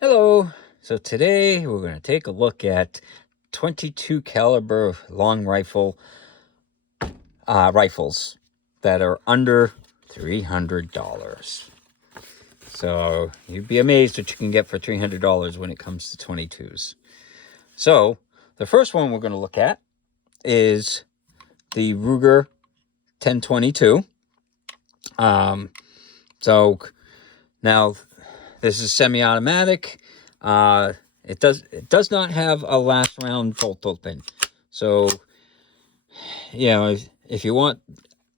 Hello. So today we're going to take a look at 22 caliber long rifles that are under $300. So you'd be amazed what you can get for $300 when it comes to 22s. So the first one we're going to look at is the Ruger 1022. So now this is semi-automatic. It does not have a last round bolt open. So, if you want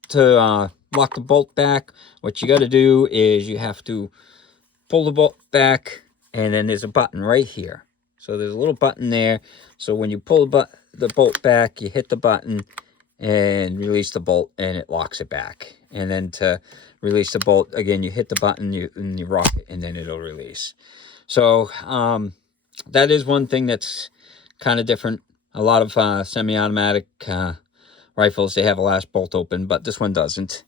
to lock the bolt back, what you got to do is you have to pull the bolt back, and then there's a button right here. So there's a little button there. So when you pull the bolt back, you hit the button and release the bolt, and it locks it back. And then to release the bolt, again, you hit the button, and you rock it, and then it'll release. So that is one thing that's kind of different. A lot of semi-automatic rifles, they have a last bolt open, but this one doesn't.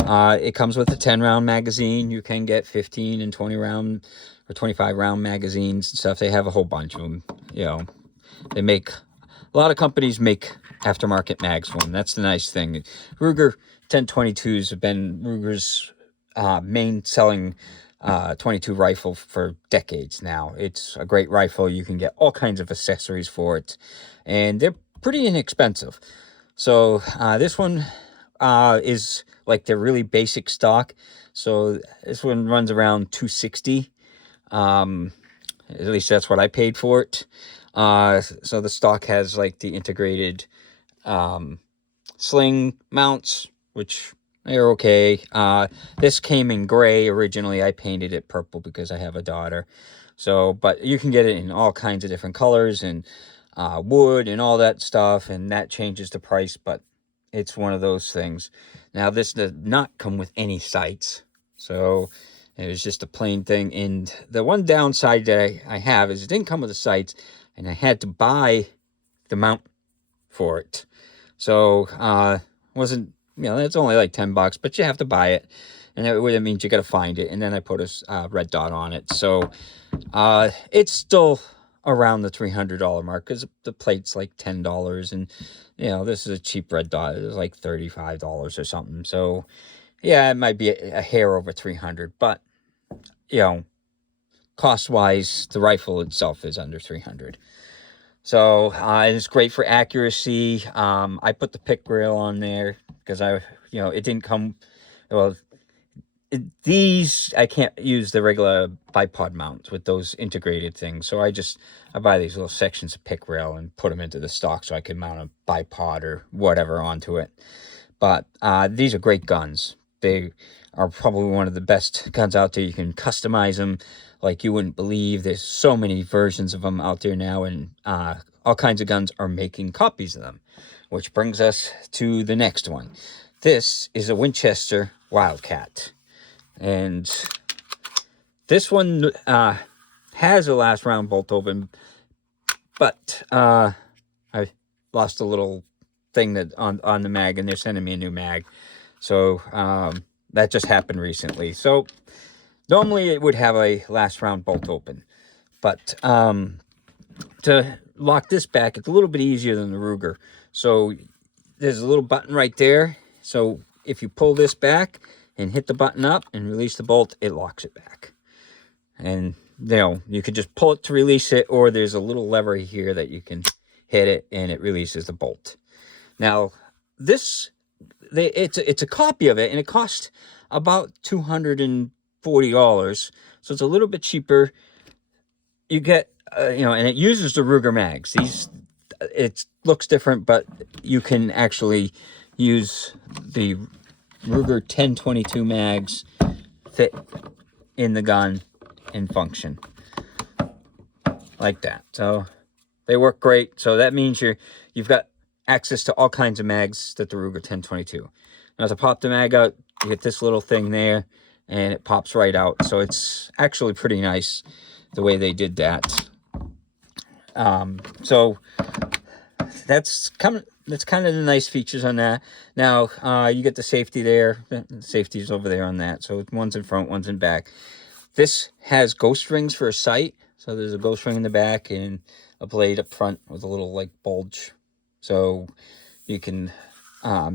It comes with a 10-round magazine. You can get 15 and 20-round or 25-round magazines and stuff. They have a whole bunch of them. They make, a lot of companies make aftermarket mags for them. That's the nice thing. Ruger 1022s have been Ruger's main selling 22 rifle for decades now. It's a great rifle. You can get all kinds of accessories for it, and they're pretty inexpensive. So this one is like the really basic stock. So this one runs around $260. At least that's what I paid for it. So the stock has like the integrated sling mounts, which they're okay. This came in gray originally. I painted it purple because I have a daughter. So, but you can get it in all kinds of different colors and wood and all that stuff, and that changes the price, but it's one of those things. Now, this does not come with any sights, so it was just a plain thing. And the one downside that I have is it didn't come with the sights, and I had to buy the mount for it. So wasn't, it's only like $10, but you have to buy it, and that means you got to find it. And then I put a red dot on it, so it's still around the $300 mark because the plate's like $10, and this is a cheap red dot. It's like $35 or something. So yeah, it might be a hair over 300, but cost wise, the rifle itself is under 300. So it's great for accuracy. I put the pick rail on there because it didn't come, well, these, I can't use the regular bipod mounts with those integrated things. So I buy these little sections of pick rail and put them into the stock so I can mount a bipod or whatever onto it. But these are great guns. They are probably one of the best guns out there. You can customize them like you wouldn't believe. There's so many versions of them out there now, and all kinds of guns are making copies of them, which brings us to the next one. This is a Winchester Wildcat, and this one has a last round bolt open, but I lost a little thing that on the mag, and they're sending me a new mag. So that just happened recently. So normally it would have a last round bolt open, but to lock this back, it's a little bit easier than the Ruger. So there's a little button right there. So if you pull this back and hit the button up and release the bolt, it locks it back. And you could just pull it to release it, or there's a little lever here that you can hit it and it releases the bolt. Now this, it's a copy of it, and it costs about $240. So it's a little bit cheaper. You get and it uses the Ruger mags. It looks different, but you can actually use the Ruger 1022 mags, fit in the gun and function like that. So they work great. So that means you've got access to all kinds of mags that the Ruger 1022. Now to pop the mag out, you get this little thing there, and it pops right out. So it's actually pretty nice the way they did that. So that's kind of the nice features on that. Now you get the safety there. The safety's over there on that. So one's in front, one's in back. This has ghost rings for a sight. So there's a ghost ring in the back and a blade up front with a little like bulge. So you can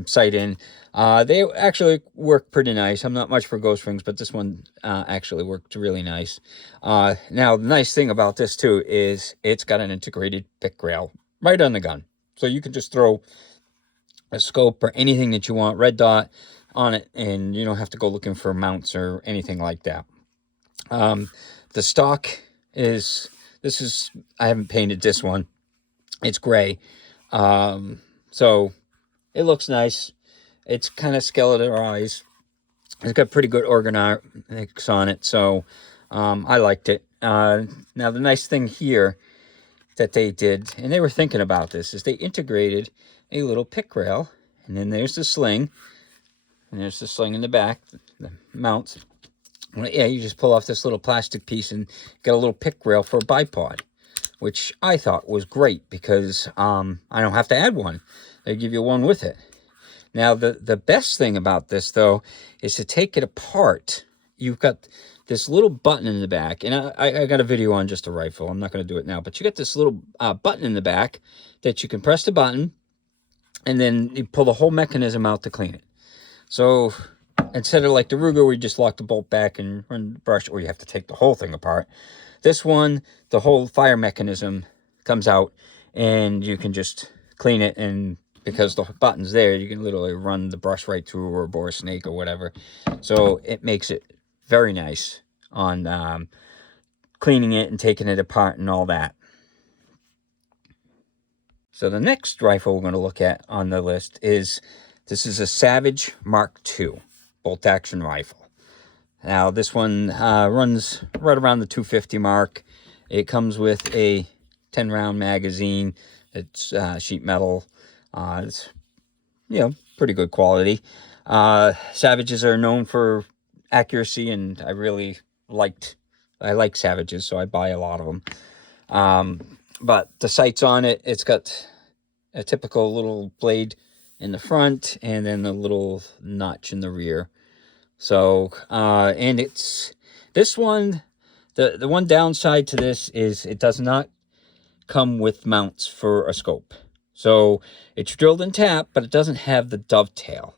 sight in. They actually work pretty nice. I'm not much for ghost rings, but this one actually worked really nice. Now, the nice thing about this too is it's got an integrated pick rail right on the gun. So you can just throw a scope or anything that you want, red dot on it, and you don't have to go looking for mounts or anything like that. The stock is, I haven't painted this one. It's gray. So it looks nice. It's kind of skeletonized. It's got pretty good ergonomics on it, so I liked it. Now, the nice thing here that they did, and they were thinking about this, is they integrated a little pick rail, and then there's the sling, and there's the sling in the back, the mounts. Yeah, you just pull off this little plastic piece and get a little pick rail for a bipod, which I thought was great because I don't have to add one. They give you one with it. Now, the best thing about this, though, is to take it apart. You've got this little button in the back, and I got a video on just a rifle. I'm not going to do it now, but you got this little button in the back that you can press the button, and then you pull the whole mechanism out to clean it. So instead of like the Ruger where you just lock the bolt back and run the brush, or you have to take the whole thing apart, this one, the whole fire mechanism comes out, and you can just clean it, and because the button's there, you can literally run the brush right through or bore a snake or whatever. So it makes it very nice on cleaning it and taking it apart and all that. So the next rifle we're going to look at on the list is, this is a Savage Mark II bolt action rifle. Now this one runs right around the 250 mark. It comes with a 10 round magazine. It's sheet metal. It's, pretty good quality. Savages are known for accuracy, and I like Savages, so I buy a lot of them. But the sights on it, it's got a typical little blade in the front and then a little notch in the rear. So, and it's, this one, the one downside to this is it does not come with mounts for a scope. So it's drilled and tapped, but it doesn't have the dovetail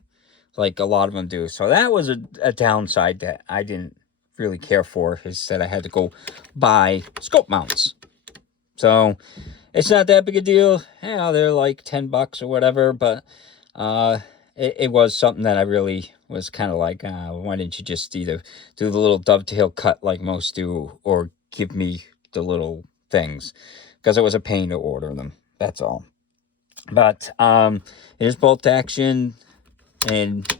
like a lot of them do. So that was a downside that I didn't really care for, is that I had to go buy scope mounts. So it's not that big a deal. They're like $10 or whatever, but it was something that I really was kind of like, why didn't you just either do the little dovetail cut like most do, or give me the little things, because it was a pain to order them. That's all. But it is bolt action, and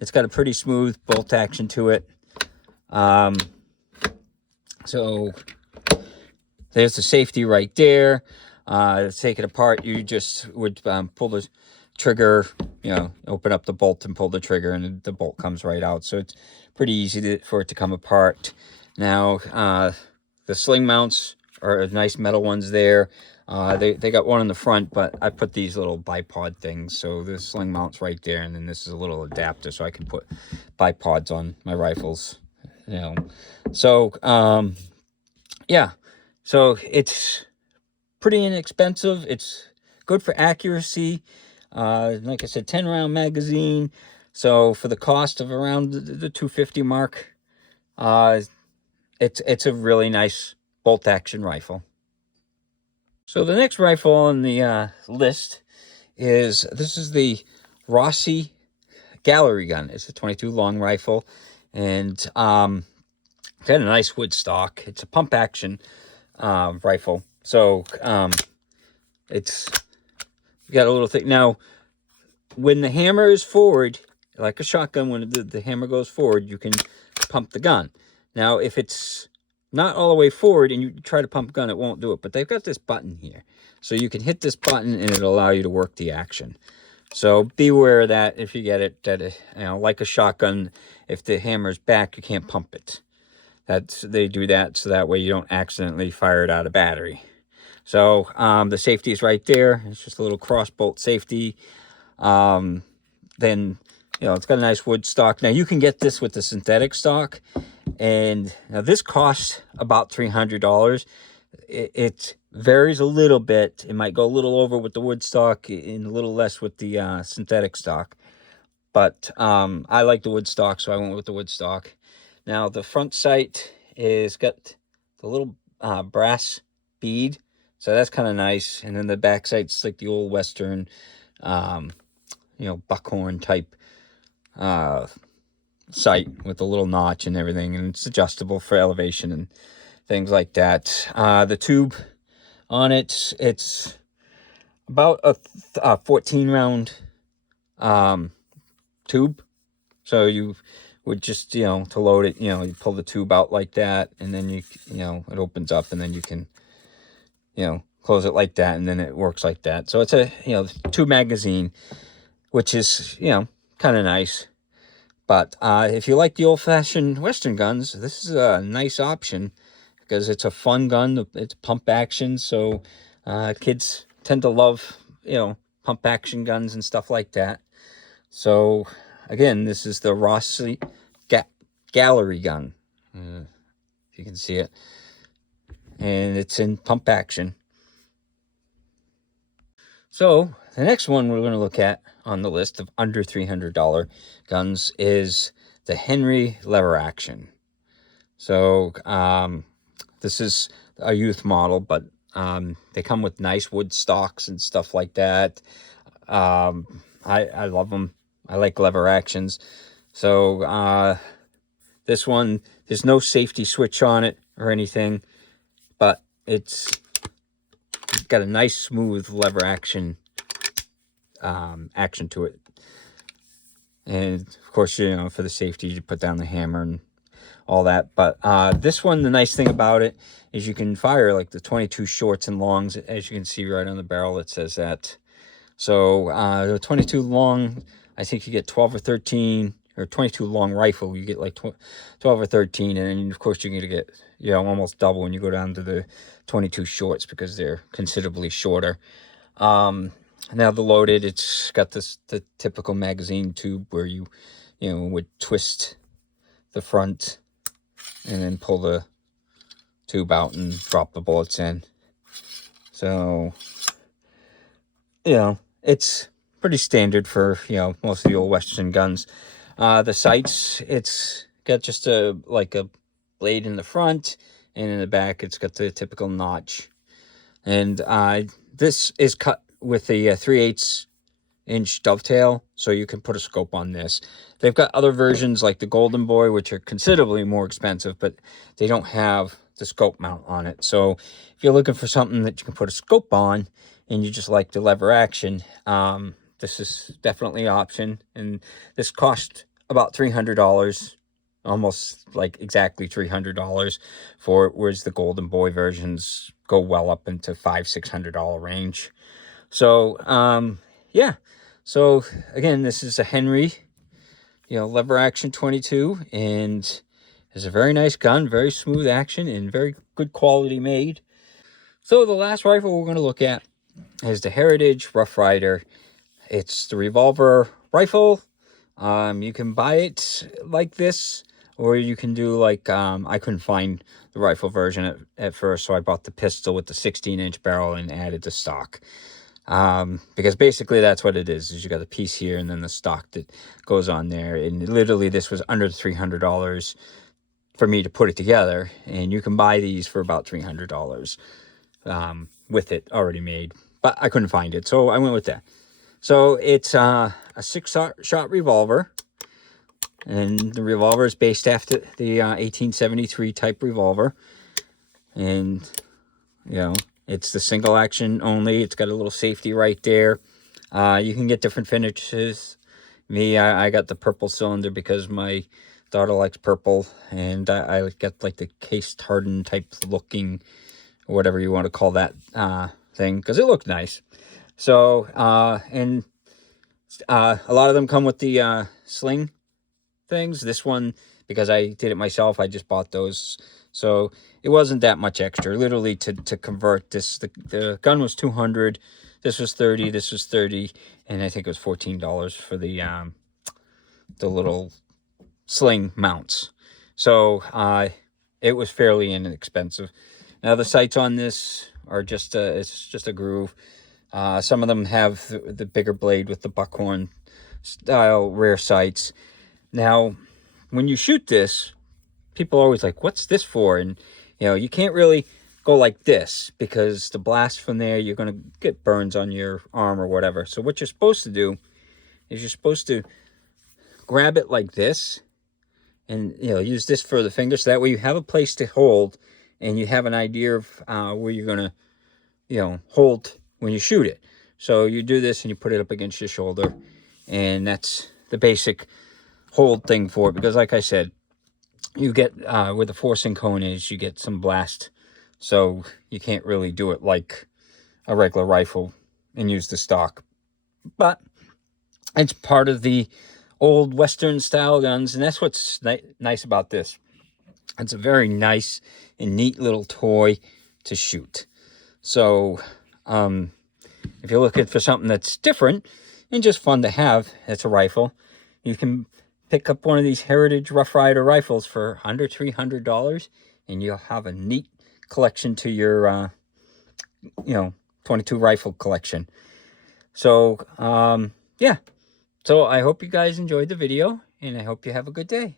it's got a pretty smooth bolt action to it. So there's the safety right there. To take it apart, you just would pull the trigger, open up the bolt and pull the trigger, and the bolt comes right out. So it's pretty easy for it to come apart. Now, the sling mounts are nice metal ones there. They got one in the front, but I put these little bipod things. So the sling mount's right there, and then this is a little adapter so I can put bipods on my rifles. So yeah. So it's pretty inexpensive. It's good for accuracy. Like I said, 10 round magazine. So for the cost of around the 250 mark, it's a really nice bolt action rifle. So the next rifle on the list is, this is the Rossi Gallery gun. It's a 22 long rifle, and it's got a nice wood stock. It's a pump action rifle. So it's got a little thing. Now, when the hammer is forward, like a shotgun, when the hammer goes forward, you can pump the gun. Now, if it's not all the way forward and you try to pump gun, it won't do it. But they've got this button here, so you can hit this button and it'll allow you to work the action. So beware of that if you get it, that like a shotgun, if the hammer's back, you can't pump it. They do that so that way you don't accidentally fire it out of battery. So the safety is right there. It's just a little cross bolt safety. Then it's got a nice wood stock. Now you can get this with the synthetic stock, And now this costs about $300. It varies a little bit. It might go a little over with the wood stock and a little less with the synthetic stock. But I like the wood stock, so I went with the wood stock. Now the front sight is got the little brass bead, so that's kind of nice. And then the back sight's like the old Western, buckhorn type sight with a little notch and everything, and it's adjustable for elevation and things like that. The tube on it's about a 14 round tube. So you would just, to load it, you pull the tube out like that, and then it opens up, and then you can, close it like that, and then it works like that. So it's a, tube magazine, which is, kind of nice. But if you like the old-fashioned Western guns, this is a nice option because it's a fun gun. It's pump action, so kids tend to love, pump action guns and stuff like that. So, again, this is the Rossi Gallery gun. If you can see it. And it's in pump action. So, the next one we're going to look at on the list of under $300 guns is the Henry lever action. So, this is a youth model, but they come with nice wood stocks and stuff like that. I love them. I like lever actions. So, this one, there's no safety switch on it or anything, but it's got a nice smooth lever action to it. And of course, for the safety, you put down the hammer and all that. But this one, the nice thing about it is you can fire like the 22 shorts and longs, as you can see right on the barrel. It says that. So the 22 long, I think you get 12 or 13, or 22 long rifle, you get like 12 or 13, and then of course you're gonna get almost double when you go down to the 22 shorts because they're considerably shorter. Now the loaded, it's got the typical magazine tube where you would twist the front and then pull the tube out and drop the bullets in. So it's pretty standard for most of the old Western guns. The sights, it's got just a blade in the front, and in the back it's got the typical notch. And this is cut with a 3/8 inch dovetail, so you can put a scope on this. They've got other versions like the Golden Boy, which are considerably more expensive, but they don't have the scope mount on it. So if you're looking for something that you can put a scope on and you just like the lever action, this is definitely an option. And this cost about $300, almost like exactly $300 for it, whereas the Golden Boy versions go well up into $500-600 range. So yeah, so again, this is a Henry lever action 22, and it's a very nice gun, very smooth action, and very good quality made. So the last rifle we're going to look at is the Heritage Rough Rider. It's the revolver rifle. You can buy it like this, or you can do like, I couldn't find the rifle version at first, so I bought the pistol with the 16-inch barrel and added the stock. Because basically that's what it is you got a piece here and then the stock that goes on there. And literally this was under $300 for me to put it together, and you can buy these for about $300 with it already made, but I couldn't find it, so I went with that. So it's a 6-shot revolver, and the revolver is based after the 1873 type revolver, and it's the single action only. It's got a little safety right there. You can get different finishes. Me, I got the purple cylinder because my daughter likes purple, and I got like the cased hardened type looking, or whatever you want to call that thing, because it looked nice. So and a lot of them come with the sling things. This one, because I did it myself, I just bought those. So it wasn't that much extra. Literally to convert this, the gun was $200. This was $30. This was $30, and I think it was $14 for the little sling mounts. So it was fairly inexpensive. Now the sights on this are just it's just a groove. Some of them have the bigger blade with the buckhorn style rear sights. Now, when you shoot this, people are always like, what's this for? And, you can't really go like this, because the blast from there, you're going to get burns on your arm or whatever. So what you're supposed to do is you're supposed to grab it like this and, use this for the finger. So that way you have a place to hold and you have an idea of where you're going to, hold when you shoot it. So you do this and you put it up against your shoulder, and that's the basic hold thing for it. Because like I said, you get, where the forcing cone is, you get some blast. So you can't really do it like a regular rifle and use the stock. But it's part of the old Western style guns, and that's what's nice about this. It's a very nice and neat little toy to shoot. So if you're looking for something that's different and just fun to have, it's a rifle. You can pick up one of these Heritage Rough Rider rifles for under $300, and you'll have a neat collection to your 22 rifle collection. So yeah, so I hope you guys enjoyed the video, and I hope you have a good day.